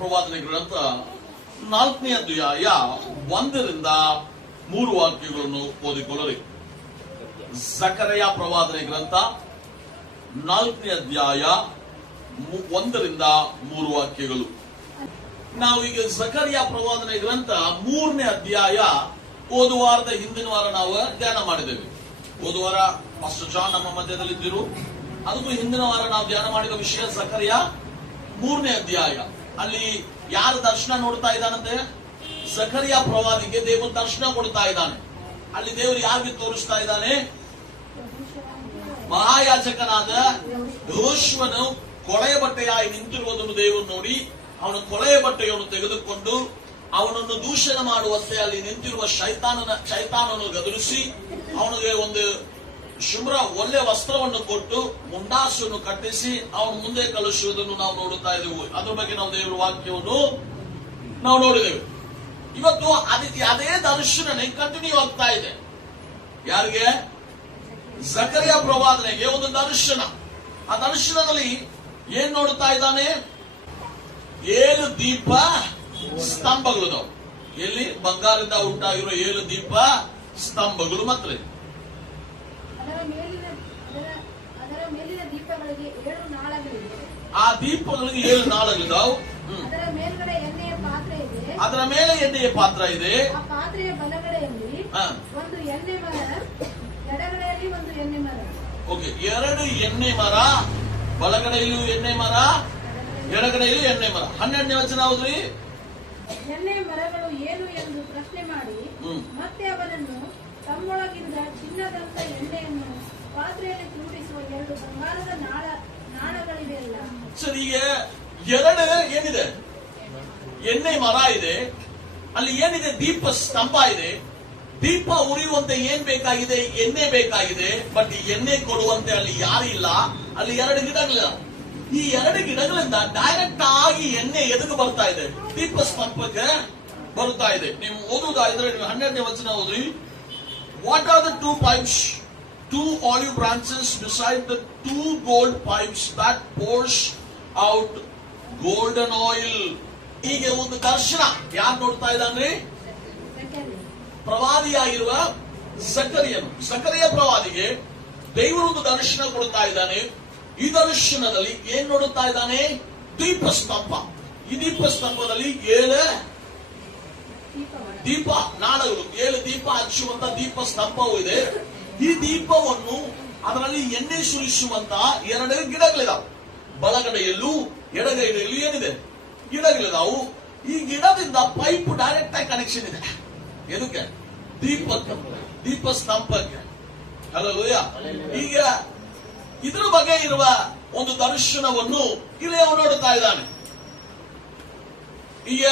ಪ್ರವಾದನೆ ಗ್ರಂಥ 4ನೇ ಅಧ್ಯಾಯ 1-3 ವಾಕ್ಯಗಳನ್ನು ಓದಿಕೊಳ್ಳಲಿ. ಜಕರಯ ಪ್ರವಾದನೆ ಗ್ರಂಥ 4ನೇ ಅಧ್ಯಾಯ 1-3 ವಾಕ್ಯಗಳು. ನಾವೀಗ ಜಕರಿಯ ಪ್ರವಾದನೆ ಗ್ರಂಥ 3ನೇ ಅಧ್ಯಾಯ ವಾರದ ಹಿಂದಿನ ವಾರ ನಾವು ಧ್ಯಾನ ಮಾಡಿದ್ದೇವೆ. ವಾರ ಮಾಸ್ಟರ್ ಜಾನ್ ನಮ್ಮ ಮಧ್ಯದಲ್ಲಿದ್ದರು. ಅದಕ್ಕೂ ಹಿಂದಿನ ವಾರ ನಾವು ಧ್ಯಾನ ಮಾಡಿದ ವಿಷಯ ಜಕರಿಯ 3ನೇ ಅಧ್ಯಾಯ. ಅಲ್ಲಿ ಯಾರು ದರ್ಶನ ನೋಡ್ತಾ ಇದ್ದಾನಂತೆ? ಜಕರಿಯ ಪ್ರವಾದಿಗೆ ದೇವರು ದರ್ಶನ ಕೊಡ್ತಾ ಇದ್ದಾನೆ. ಅಲ್ಲಿ ದೇವರು ಯಾರಿಗೆ ತೋರಿಸ್ತಾ ಇದ್ದಾನೆ? ಮಹಾಯಾಜಕನಾದ ಯೆಹೋಶುವನು ಕೊಳೆಯ ಬಟ್ಟೆಯಾಗಿ ನಿಂತಿರುವುದನ್ನು ದೇವರು ನೋಡಿ ಅವನ ಕೊಳೆಯ ಬಟ್ಟೆಯನ್ನು ತೆಗೆದುಕೊಂಡು ಅವನನ್ನು ದೂಷಣ ಮಾಡುವಂತೆ ಅಲ್ಲಿ ನಿಂತಿರುವ ಶೈತಾನನ್ನು ಗದರಿಸಿ ಅವನಿಗೆ ಒಂದು ಶುಭ್ರ ಒಳ್ಳೆ ವಸ್ತ್ರವನ್ನು ಕೊಟ್ಟು ಮುಂಡಾಸನ್ನು ಕಟ್ಟಿಸಿ ಅವನ ಮುಂದೆ ಕಳಿಸುವುದನ್ನು ನಾವು ನೋಡುತ್ತಾ ಇದ್ದೇವೆ. ಅದ್ರ ಬಗ್ಗೆ ನಾವು ದೇವರ ವಾಕ್ಯವನ್ನು ನಾವು ನೋಡಿದ್ದೇವೆ. ಇವತ್ತು ಅದೇ ದರ್ಶನನೇ ಕಂಟಿನ್ಯೂ ಆಗ್ತಾ ಇದೆ. ಯಾರಿಗೆ? ಜಕರಿಯ ಪ್ರವಾದನೆಗೆ ಒಂದು ದರ್ಶನ. ಆ ದರ್ಶನದಲ್ಲಿ ಏನ್ ನೋಡುತ್ತಾ ಇದ್ದಾನೆ? 7 ದೀಪ ಸ್ತಂಭಗಳು. ಎಲ್ಲಿ? ಬಂಗಾರದಿಂದ ಉಂಟಾಗಿರುವ 7 ದೀಪ ಸ್ತಂಭಗಳು. ಮತ್ತೆ ಆ ದೀಪಗಳಿಗೆ 7 ನಾಳಗಳಿದಾವೆ. ಅದರ ಮೇಲೆ ಎಣ್ಣೆಯ ಪಾತ್ರ ಇದೆ. ಓಕೆ, 2 ಎಣ್ಣೆ ಮರ, ಬಲಗಡೆಯಲ್ಲೂ ಎಣ್ಣೆ ಮರ, ಎಡಗಡೆಯಲ್ಲೂ ಎಣ್ಣೆ ಮರ. 12ನೇ ವಚನ ಹೌದ್ರಿ. ಎಣ್ಣೆ ಮರಗಳು ಏನು ಎಂದು ಪ್ರಶ್ನೆ ಮಾಡಿ ಮತ್ತೆ ಅವನನ್ನು ತಮ್ಮೊಳಗಿಂದ ಚಿನ್ನದಂತ ಎಣ್ಣೆಯನ್ನು ಪಾತ್ರೆಯಲ್ಲಿ ತುಂಬಿಸುವ 2 ಬಂಗಾರದ ನಾಣಗಳಿವೆ ಅಲ್ಲ. ಸರಿ, ಈಗ 2 ಏನಿದೆ? ಎಣ್ಣೆ ಮರ ಇದೆ. ಅಲ್ಲಿ ಏನಿದೆ? ದೀಪ ಸ್ತಂಭ ಇದೆ. ದೀಪ ಉರಿಯುವಂತೆ ಏನ್ ಬೇಕಾಗಿದೆ? ಎಣ್ಣೆ ಬೇಕಾಗಿದೆ. ಬಟ್ ಎಣ್ಣೆ ಕೊಡುವಂತೆ ಅಲ್ಲಿ ಯಾರಿಲ್ಲ. ಅಲ್ಲಿ 2 ಗಿಡಗಳಿಲ್ಲ. ಈ 2 ಗಿಡಗಳಿಂದ ಡೈರೆಕ್ಟ್ ಆಗಿ ಎಣ್ಣೆ ಎದುರು ಬರ್ತಾ ಇದೆ, ದೀಪ ಸ್ತಂಭಕ್ಕೆ ಬರ್ತಾ ಇದೆ. ನೀವು ಓದುವುದಾದ್ರೆ 12ನೇ ವಚನ ಓದ್ರಿ. What are the 2 pipes? 2 olive branches beside the 2 gold pipes that pours out golden oil. ಹೀಗೆ ಒಂದು ದರ್ಶನ ಯಾರು ನೋಡ್ತಾ ಇದ್ದಾನ್ರಿ? ಪ್ರವಾದಿಯಾಗಿರುವ ಜಕರಿಯ ಪ್ರವಾದಿಗೆ ದೇವರೊಂದು ದರ್ಶನ ಕೊಡ್ತಾ ಇದ್ದಾನೆ. ಈ ದರ್ಶನದಲ್ಲಿ ಏನ್ ನೋಡುತ್ತಾ ಇದ್ದಾನೆ? ದೀಪಸ್ತಂಭ. ಈ ದೀಪಸ್ತಂಭದಲ್ಲಿ 7 ದೀಪ ನಾಳಗಳು, 7 ದೀಪ ಹಚ್ಚುವಂತ ದೀಪ ಸ್ತಂಭವೂ ಇದೆ. ಈ ದೀಪವನ್ನು ಅದರಲ್ಲಿ ಎಣ್ಣೆ ಸುರಿಸುವಂತ 2 ಗಿಡಗಳಿದಾವೆ. ಬಲಗಡೆಯಲ್ಲೂ ಎಡಗಡೆಯಲ್ಲೂ ಏನಿದೆ? ಗಿಡಗಳಿದಾವು. ಈ ಗಿಡದಿಂದ ಪೈಪ್ ಡೈರೆಕ್ಟ್ ಆಗಿ ಕನೆಕ್ಷನ್ ಇದೆ. ಎದಕ್ಕೆ? ದೀಪಕ್ಕೆ, ದೀಪ ಸ್ತಂಭಕ್ಕೆ. ಹಲ್ಲೆಲೂಯ. ಈಗ ಇದರ ಬಗ್ಗೆ ಇರುವ ಒಂದು ದರ್ಶನವನ್ನು ಇಲ್ಲಿ ಅವನು ನೋಡುತ್ತಾ ಇದ್ದಾನೆ. ಈಗ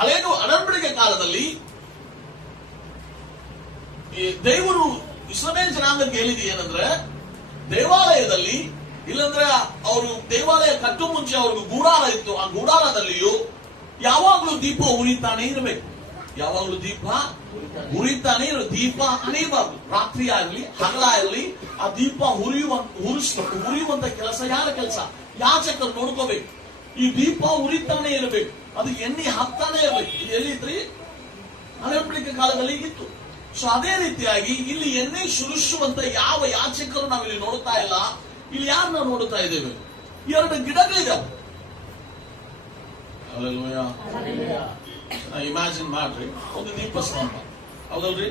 ಹಳೆಯ ಕಾಲದಲ್ಲಿ ಈ ದೇವರು ಇಸ್ರಾಯೇಲ್ ಜನಾಂಗಕ್ಕೆ ಹೇಳಿದ ಏನಂದ್ರೆ, ದೇವಾಲಯದಲ್ಲಿ ಇಲ್ಲಂದ್ರೆ ಅವರು ದೇವಾಲಯ ಕಟ್ಟು ಮುಂಚೆ ಅವ್ರಿಗೆ ಗೂಡಾರ ಇತ್ತು. ಆ ಗೂಡಾರದಲ್ಲಿಯೂ ಯಾವಾಗ್ಲೂ ದೀಪ ಉರಿತಾನೆ ಇರಬೇಕು. ಯಾವಾಗ್ಲೂ ದೀಪ ಉರಿತಾನೆ ಇರೋ. ದೀಪ ಅನೇಬಾರ್ದು. ರಾತ್ರಿ ಆಗಲಿ ಹಗಲ ಆಗಲಿ ಆ ದೀಪ ಉರಿಯುವಂತ ಕೆಲಸ ಯಾರ ಕೆಲಸ? ಯಾಚಕರು ನೋಡ್ಕೋಬೇಕು. ಈ ದೀಪ ಉರಿತಾನೆ ಇರಬೇಕು, ಅದು ಎಣ್ಣೆ ಹಾಕ್ತಾನೆ ಇರಬೇಕು. ಇದು ಎಲ್ಲಿದ್ರಿ? ಹಳೆಯ ಕಾಲದಲ್ಲಿ ಇತ್ತು. ಸೊ ಅದೇ ರೀತಿಯಾಗಿ ಇಲ್ಲಿ ಎಣ್ಣೆ ಸುರಿಸುವಂತ ಯಾವ ಯಾಚಕರು ನಾವಿಲ್ಲಿ ನೋಡ್ತಾ ಇಲ್ಲ. ಇಲ್ಲಿ ಯಾರು ನಾವು ನೋಡುತ್ತಾ ಇದ್ದೇವೆ? 2 ಗಿಡಗಳಿದಾವೆ. ಇಮ್ಯಾಜಿನ್ ಮಾಡ್ರಿ, ಒಂದು ದೀಪ ಸ್ತಂಭ ಹೌದಲ್ರಿ?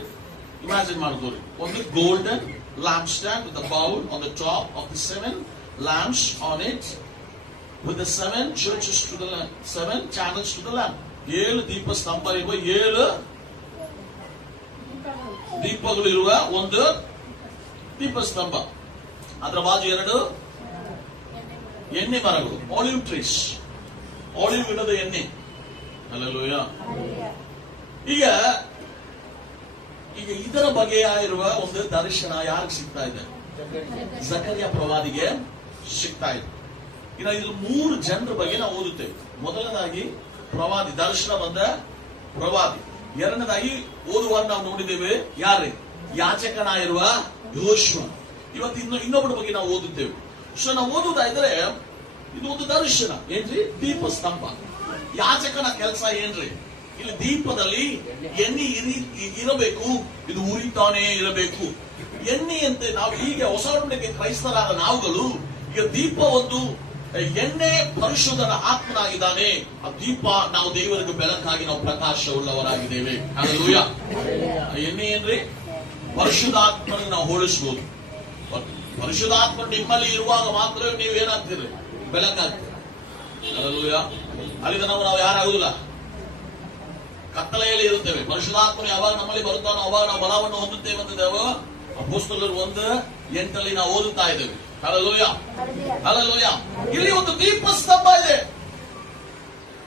ಇಮ್ಯಾಜಿನ್ ಮಾಡ್ಕೋರಿ. ಒಂದು golden lamp stand with a bowl on the top of the 7 lamps on it with the 7 churches to the lamp, 7 channels to the lamp. 7 ದೀಪ ಸ್ತಂಭ ಇರುವ 7 ದೀಪಗಳಿರುವ ಒಂದು ದೀಪ ಸ್ತಂಭ. ಅದರ ಬಾಜು 2 ಎಣ್ಣೆ ಮರಗಳು, ಆಲಿವ್ ಟ್ರೀಸ್, ಆಲಿವ್ ಗಿಡದ ಎಣ್ಣೆ. ಹಲ್ಲೆಲೂಯ. ಈಗ ಇದರ ಬಗೆಯ ಇರುವ ಒಂದು ದರ್ಶನ ಯಾರಿಗೆ ಸಿಗ್ತಾ ಇದೆ? ಜಕರಿಯ ಪ್ರವಾದಿಗೆ ಸಿಗ್ತಾ ಇದೆ. ಇನ್ನು ಇದು 3 ಜನರ ಬಗ್ಗೆ ನಾವು ಓದುತ್ತೇವೆ. ಮೊದಲನೇದಾಗಿ ಪ್ರವಾದಿ, ದರ್ಶನ ಬಂದ ಪ್ರವಾದಿ. ಎರಡನೇದಾಗಿ ಓದುವಾಗ ನಾವು ನೋಡಿದ್ದೇವೆ ಯಾರೇ? ಯಾಚಕನಾಗಿರುವ ಯೆಹೋಶುವ. ಇವತ್ತು ಇನ್ನೊಬ್ಬರ ಬಗ್ಗೆ ನಾವು ಓದುತ್ತೇವೆ. ಸೊ ನಾವು ಓದುವುದಾದ್ರೆ ಇದು ಒಂದು ದರ್ಶನ ಏನ್ರಿ? ದೀಪ ಸ್ತಂಭ. ಯಾಜಕನ ಕೆಲಸ ಏನ್ರಿ? ಇಲ್ಲಿ ದೀಪದಲ್ಲಿ ಎಣ್ಣೆ ಇರಬೇಕು, ಇದು ಉರಿತಾನೇ ಇರಬೇಕು. ಎಣ್ಣೆಯಂತೆ ನಾವು ಹೀಗೆ ಹೊಸ ಒಡಂಬಡಿಕೆ ಕ್ರೈಸ್ತರಾದ ನಾವುಗಳು ಈಗ ದೀಪ ಒಂದು ಎಣ್ಣೆ ಪರಿಶುದ್ಧನ ಆತ್ಮನಾಗಿದ್ದಾನೆ. ಆ ದೀಪ ನಾವು ದೇವರಿಗೆ ಬೆಳಕಾಗಿ ನಾವು ಪ್ರಕಾಶ ಉಳ್ಳವರಾಗಿದ್ದೇವೆ. ಹಲ್ಲೆಲೂಯಾ. ಎಣ್ಣೆ ಏನ್ರಿ? ಪರಿಶುದ್ಧಾತ್ಮನಿಗೆ ನಾವು ಹೋಲಿಸಬಹುದು. ಪರಿಶುದ್ಧಾತ್ಮ ನಿಮ್ಮಲ್ಲಿ ಇರುವಾಗ ಮಾತ್ರ ನೀವು ಏನಾಗ್ತೀರಿ? ಬೆಳಕಾಗ್ತೀರಿ. ಹಲ್ಲೆಲೂಯಾ. ಅಲ್ಲಿ ನಾವು ಯಾರಾಗುದಿಲ್ಲ, ಕತ್ತಲೆಯಲ್ಲಿ ಇರುತ್ತೇವೆ. ಪರಿಶುದ್ಧಾತ್ಮನು ಯಾವಾಗ ನಮ್ಮಲ್ಲಿ ಬರುತ್ತಾನೋ ಅವಾಗ ನಾವು ಬಲವನ್ನು ಹೊಂದುತ್ತೇವೆ ಅಂತಿದ್ದೇವೆ. ಅಪೊಸ್ತಲರು 1:8 ನಾವು ಓದುತ್ತಾ ಇದ್ದೇವೆ. Hallelujah, hallelujah. ಇಲ್ಲಿ ಒಂದು ದೀಪಸ್ತಂಭ ಇದೆ.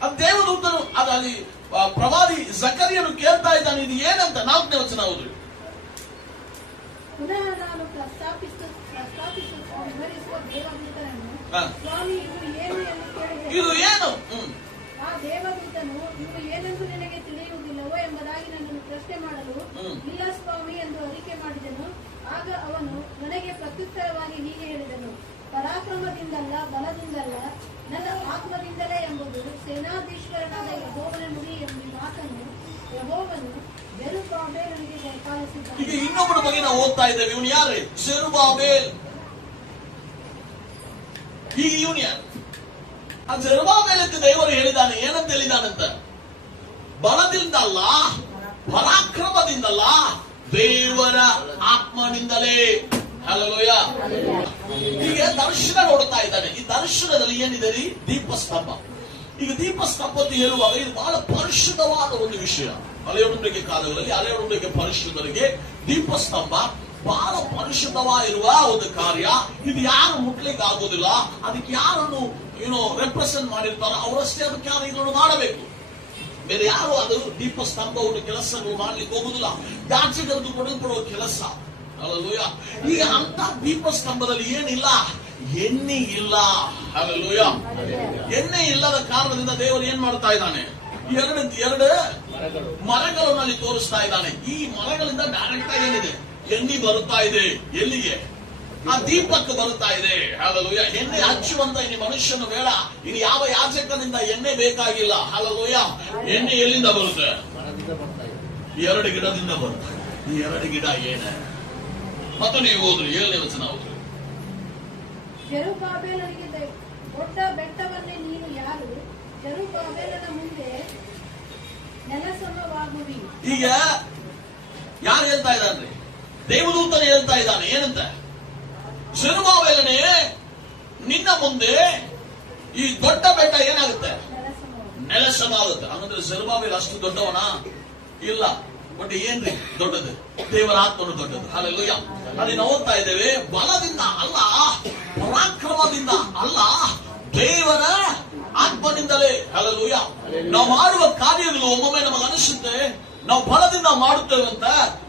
ಅದು ದೇವದೂತನು ಅಲ್ಲಿ ಪ್ರವಾದಿ ಜಕರಿಯನು ಕೇಳ್ತಾ ಇದ್ದಾನೆ, ಇದು ಏನಂತ. 4ನೇ ವಚನ ಓದ್ರಿ. ಪುನಃ ನಾನು ಪ್ರಸ್ತಾಪಿಸುವ ದೇವದೂತನನ್ನು, ಸ್ವಾಮಿ ಇದು ಏನು ಎಂದು ಕೇಳಿದೆ. ಇದು ಏನು? ಆ ದೇವದೂತನು, ಇವು ಏನೆಂದು ನಿನಗೆ ತಿಳಿಯುವುದಿಲ್ಲವೋ ಎಂಬುದಾಗಿ ನನ್ನನ್ನು ಪ್ರಶ್ನೆ ಮಾಡಲು, ಇಲ್ಲ ಸ್ವಾಮಿ ಎಂದು ಅರಿಕೆ ಮಾಡಿದನು. ಆಗ ಅವನು ನನಗೆ ಪ್ರತ್ಯುತ್ತರವಾಗಿ ಹೀಗೆ ಹೇಳಿದನು, ಪರಾಕ್ರಮದಿಂದಲ್ಲ, ಬಲದಿಂದಲ್ಲ, ನನ್ನ ಆತ್ಮದಿಂದಲೇ ಎಂಬುದು ಸೇನಾಧೀಶ್ವರನಾದ ಯೆಹೋವನ ನುಡಿ ಎಂಬ ಮಾತನ್ನು ಯೆಹೋವನು ಜೆರುಬ್ಬಾಬೆಲನಿಗೆ ದಯಪಾಲಿಸಿದ್ದಾನೆ. ಈಗ ಇನ್ನೊಬ್ಬರ ಬಗ್ಗೆ ನಾವು ಓದ್ತಾ ಇದ್ದೇವೆ. ಇವನು ಯಾರು? ಜೆರುಬ್ಬಾಬೆಲ್. ಈಗ ಇವನು ಯಾರು? ಆ ಜೆರುಬ್ಬಾಬೆಲ್ ಅಂತ ದೇವರು ಹೇಳಿದ್ದಾನೆ. ಏನಂತ ಹೇಳಿದಾನಂತ? ಬಲದಿಂದಲ್ಲ, ಪರಾಕ್ರಮದಿಂದಲ್ಲ, ದೇವರ ಆತ್ಮನಿಂದಲೇ. ಹಲ್ಲೆಲೂಯಾ. ಈಗ ದರ್ಶನ ನೋಡ್ತಾ ಇದ್ದಾನೆ. ಈ ದರ್ಶನದಲ್ಲಿ ಏನಿದೆ ರೀ? ದೀಪಸ್ತಂಭ. ಈಗ ದೀಪಸ್ತಂಭ ಅಂತ ಹೇಳುವಾಗ ಇದು ಬಹಳ ಪರಿಶುದ್ಧವಾದ ಒಂದು ವಿಷಯ. ಹಳೆಯ ಒಡಂಬಡಿಕೆ ಕಾಲಗಳಲ್ಲಿ ಹಳೆಯ ಒಡಂಬಡಿಕೆ ಪರಿಶುದ್ಧರಿಗೆ ದೀಪಸ್ತಂಭ ಬಹಳ ಪರಿಶುದ್ಧವಾಗಿರುವ ಒಂದು ಕಾರ್ಯ. ಇದು ಯಾರು ಮುಟ್ಲಿಕ್ಕೆ ಆಗೋದಿಲ್ಲ. ಅದಕ್ಕೆ ಯಾರನ್ನು ರೆಪ್ರೆಸೆಂಟ್ ಮಾಡಿರ್ತಾರೋ ಅವರಷ್ಟೇ ಅದಕ್ಕೆ ಕಾರ್ಯಗಳನ್ನು ಮಾಡಬೇಕು. ಬೇರೆ ಯಾರು ಅದು ದೀಪಸ್ತಂಭವನ್ನು ಕೆಲಸಗಳು ಮಾಡ್ಲಿಕ್ಕೆ ಹೋಗುದಿಲ್ಲ. ಯಾಚಕರದ್ದು ಕೊಡಲ್ಪಡುವ ಕೆಲಸ. ಹಲ್ಲೆಲೂಯಾ. ಈಗ ಅಂತ ದೀಪಸ್ತಂಭದಲ್ಲಿ ಏನಿಲ್ಲ? ಎಣ್ಣೆ ಇಲ್ಲ. ಹಲ್ಲೆಲೂಯಾ. ಎಣ್ಣೆ ಇಲ್ಲದ ಕಾರಣದಿಂದ ದೇವರು ಏನ್ ಮಾಡ್ತಾ ಇದ್ದಾನೆ? ಎರಡು ಮರಗಳಲ್ಲಿ ತೋರಿಸ್ತಾ ಇದ್ದಾನೆ. ಈ ಮರಗಳಿಂದ ಡೈರೆಕ್ಟ್ ಆಗಿ ಏನಿದೆ? ಎಣ್ಣೆ ಬರುತ್ತಾ ಇದೆ. ಎಲ್ಲಿಗೆ? ಆ ದೀಪಕ್ಕೆ ಬರುತ್ತಾ ಇದೆ. ಹಲ್ಲೆಲೂಯಾ. ಎಣ್ಣೆ ಹಚ್ಚುವಂತ ಇನ್ನು ಮನುಷ್ಯನು ಬೇಡ. ಇನ್ನು ಯಾವ ಯಾಜಕನಿಂದ ಎಣ್ಣೆ ಬೇಕಾಗಿಲ್ಲ. ಹಲ್ಲೆಲೂಯಾ. ಎಣ್ಣೆ ಎಲ್ಲಿಂದ ಬರುತ್ತೆ? 2 ಗಿಡದಿಂದ ಬರುತ್ತೆ. ಈ 2 ಗಿಡ ಏನ? ಮತ್ತೆ ನೀವು ಓದ್ರಿ 7ನೇ ವಚನ ಓದ್ರಿ. ಜೆರುಬ್ಬಾಬೆಲನಿಗೆ ದೊಡ್ಡ ಬೆಟ್ಟವನ್ನೇ ನೀನು ಯಾರು? ಜೆರುಬ್ಬಾಬೆಲನ ಮುಂದೆ ನೆಲಸಮವಾಗುವಿ. ಈಗ ಯಾರು ಹೇಳ್ತಾ ಇದ್ದಾನ್ರಿ? ದೇವದೂತನೇ ಹೇಳ್ತಾ ಇದ್ದಾನೆ. ಏನಂತ? ಜೆರುಬ್ಬಾಬೆಲನೇ, ನಿನ್ನ ಮುಂದೆ ಈ ದೊಡ್ಡ ಬೆಟ್ಟ ಏನಾಗುತ್ತೆ? ನೆಲಸಮ ಆಗುತ್ತೆ. ಹಂಗಂದ್ರೆ ಜೆರುಬ್ಬಾಬೆಲ್ ಅಷ್ಟು ದೊಡ್ಡವನ? ಇಲ್ಲ. ಬಟ್ ಏನ್ರಿ ದೊಡ್ಡದು? ದೇವರ ಆತ್ಮನು ದೊಡ್ಡದು. ಹಲ್ಲೆಲೂಯಾ. ಅಲ್ಲಿ ನಾವು ಓದ್ತಾ ಇದ್ದೇವೆ, ಬಲದಿಂದ ಅಲ್ಲ, ಪರಾಕ್ರಮದಿಂದ ಅಲ್ಲ, ದೇವರ ಆತ್ಮನಿಂದಲೇ. ಹಲ್ಲೆಲೂಯಾ. ನಾವು ಮಾಡುವ ಕಾರ್ಯಗಳು ಒಮ್ಮೊಮ್ಮೆ ನಮಗೆ ಅನಿಸುತ್ತೆ ನಾವು ಬಲದಿಂದ ಮಾಡುತ್ತೇವಂತ,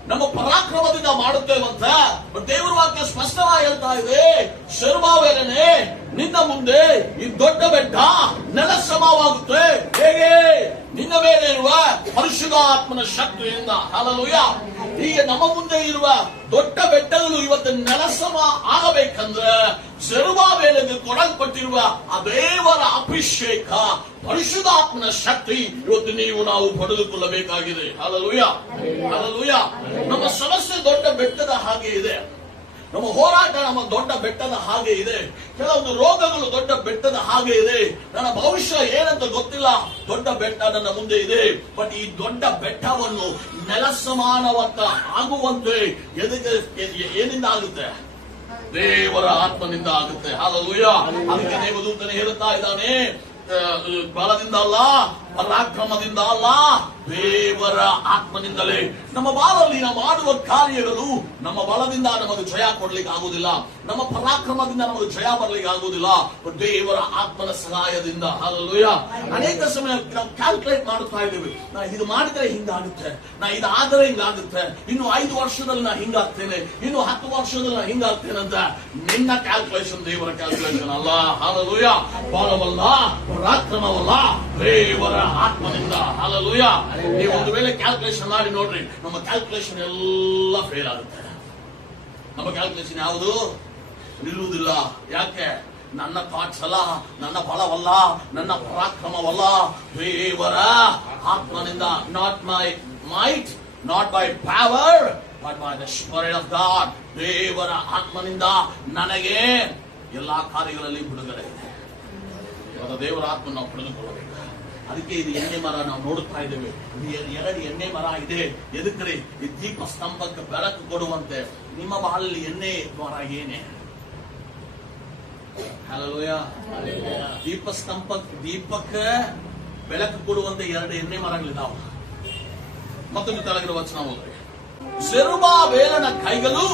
ನಮ್ಮ ಪರಾಕ್ರಮದಿಂದ ಮಾಡುತ್ತೇವಂತ. ದೇವರ ವಾಕ್ಯ ಸ್ಪಷ್ಟವಾಗಿ ಹೇಳ್ತಾ ಇದೆ, ಜೆರುಬ್ಬಾಬೆಲನೇ, ನಿನ್ನ ಮುಂದೆ ಈ ದೊಡ್ಡ ಬೆಟ್ಟ ನೆಲಸಮವಾಗುತ್ತೆ. ಹೇಗೆ? ನಿನ್ನ ಮೇಲೆ ಇರುವ ಪರಿಶುದ್ಧಾತ್ಮನ ಶಕ್ತಿಯಿಂದ. ಹಲ್ಲೆಲೂಯಾ. ಈಗ ನಮ್ಮ ಮುಂದೆ ಇರುವ ದೊಡ್ಡ ಬೆಟ್ಟಗಳು ಇವತ್ತು ನೆಲಸಮ ಆಗಬೇಕಂದ್ರೆ ಜೆರುಬ್ಬಾಬೆಲನಿಗೆ ಕೊಡಲ್ಪಟ್ಟಿರುವ ಆ ದೇವರ ಅಭಿಷೇಕ, ಪರಿಶುದ್ಧಾತ್ಮನ ಶಕ್ತಿ ಇವತ್ತು ನಾವು ಪಡೆದುಕೊಳ್ಳಬೇಕಾಗಿದೆ. Hallelujah, hallelujah. ನಮ್ಮ ಸಮಸ್ಯೆ ದೊಡ್ಡ ಬೆಟ್ಟದ ಹಾಗೆ ಇದೆ. ನಮ್ಮ ಹೋರಾಟ ನಮ್ಮ ದೊಡ್ಡ ಬೆಟ್ಟದ ಹಾಗೆ ಇದೆ. ಕೆಲವೊಂದು ರೋಗಗಳು ದೊಡ್ಡ ಬೆಟ್ಟದ ಹಾಗೆ ಇದೆ. ನನ್ನ ಭವಿಷ್ಯ ಏನಂತ ಗೊತ್ತಿಲ್ಲ. ದೊಡ್ಡ ಬೆಟ್ಟ ನನ್ನ ಮುಂದೆ ಇದೆ. ಬಟ್ ಈ ದೊಡ್ಡ ಬೆಟ್ಟವನ್ನು ನೆಲಸಮಾನವಂತ ಆಗುವಂತೆ ಏನಿಂದ ಆಗುತ್ತೆ? ದೇವರ ಆತ್ಮನಿಂದ ಆಗುತ್ತೆ. ಹಲ್ಲೆಲೂಯಾ. ಅದಕ್ಕೆ ದೇವದೂತನೇ ಹೇಳುತ್ತಾ ಇದ್ದಾನೆ, ಬಲದಿಂದ ಅಲ್ಲ, ಪರಾಕ್ರಮದಿಂದ ಅಲ್ಲ, ದೇವರ ಆತ್ಮನಿಂದಲೇ. ನಮ್ಮ ಬಾಳಲ್ಲಿ ನಾವು ಮಾಡುವ ಕಾರ್ಯಗಳು ನಮ್ಮ ಬಲದಿಂದ ನಮಗೆ ಜಯ ಕೊಡ್ಲಿಕ್ಕೆ ಆಗುದಿಲ್ಲ, ನಮ್ಮ ಪರಾಕ್ರಮದಿಂದ ನಮಗೆ ಜಯ ಬರ್ಲಿಕ್ಕೆ ಆಗುದಿಲ್ಲ. ದೇವರ ಆತ್ಮನ ಸಹಾಯದಿಂದ. ಹಲ್ಲೆಲೂಯಾ. ಅನೇಕ ಸಮಯ ನಾವು ಕ್ಯಾಲ್ಕುಲೇಟ್ ಮಾಡುತ್ತಾ ಇದ್ದೇವೆ, ನಾ ಇದು ಮಾಡಿದ್ರೆ ಹಿಂಗಾಗುತ್ತೆ, ನಾ ಇದಾದರೆ ಹಿಂಗಾಗುತ್ತೆ, ಇನ್ನು 5 ವರ್ಷದಲ್ಲಿ ನಾ ಹಿಂಗಾಗ್ತೇನೆ, ಇನ್ನು 10 ವರ್ಷದಲ್ಲಿ ನಾ ಹಿಂಗಾಗ್ತೇನೆ ಅಂತ. ನಿನ್ನ ಕ್ಯಾಲ್ಕುಲೇಷನ್ ದೇವರ ಕ್ಯಾಲ್ಕುಲೇಷನ್ ಅಲ್ಲ. ಹಲ್ಲೆಲೂಯಾ. ಬಲವಲ್ಲ, ಪರಾಕ್ರಮವಲ್ಲ, ದೇವರ ಆತ್ಮನಿಂದ. ಹಲ್ಲೆಲೂಯಾ. ನೀವು ಒಂದು ವೇಳೆ ಕ್ಯಾಲ್ಕುಲೇಷನ್ ಮಾಡಿ ನೋಡ್ರಿ, ನಮ್ಮ ಕ್ಯಾಲ್ಕುಲೇಷನ್ ಎಲ್ಲ ಫೇಲ್ ಆಗುತ್ತೆ. ನಮ್ಮ ಕ್ಯಾಲ್ಕುಲೇಷನ್ ಯಾವುದು ನಿಲ್ಲುವುದಿಲ್ಲ. ಯಾಕೆ? ನನ್ನ ಥಾಟ್ಸ್ ಅಲ್ಲ, ನನ್ನ ಬಲವಲ್ಲ, ನನ್ನ ಪರಾಕ್ರಮವಲ್ಲ, ದೇವರ ಆತ್ಮನಿಂದ. Not my might, not by power, but by the spirit of God. ದೇವರ ಆತ್ಮನಿಂದ ನನಗೆ ಎಲ್ಲಾ ಕಾರ್ಯಗಳಲ್ಲಿ ಬಿಡುಗಡೆ ಇದೆ. ಇವಾಗ ದೇವರ ಆತ್ಮ ನಾವು ಪಡೆದುಕೊಳ್ಳಬೇಕು. ಅದಕ್ಕೆ ಇದು ಎಣ್ಣೆ ಮರ ನಾವು ನೋಡುತ್ತಾ ಇದ್ದೇವೆ. ಎರಡು ಎಣ್ಣೆ ಮರ ಇದೆ. ಎದಕ್ರಿ? ಈ ದೀಪ ಸ್ತಂಭಕ್ಕೆ ಬೆಳಕು ಕೊಡುವಂತೆ. ನಿಮ್ಮ ಬಾಳಲ್ಲಿ ಎಣ್ಣೆ ಮರ ಏನೇ? ಹಲ್ಲೆಲೂಯಾ. ದೀಪಕ್ಕೆ ಬೆಳಕು ಕೊಡುವಂತೆ ಎರಡು ಎಣ್ಣೆ ಮರಗಳಿದಾವ. ಮತ್ತೊಂದು ಕೆಳಗಿರುವ ವಚನ ಹೋದ್ರೆ, ಜೆರುಬ್ಬಾಬೆಲನ ಕೈಗಳು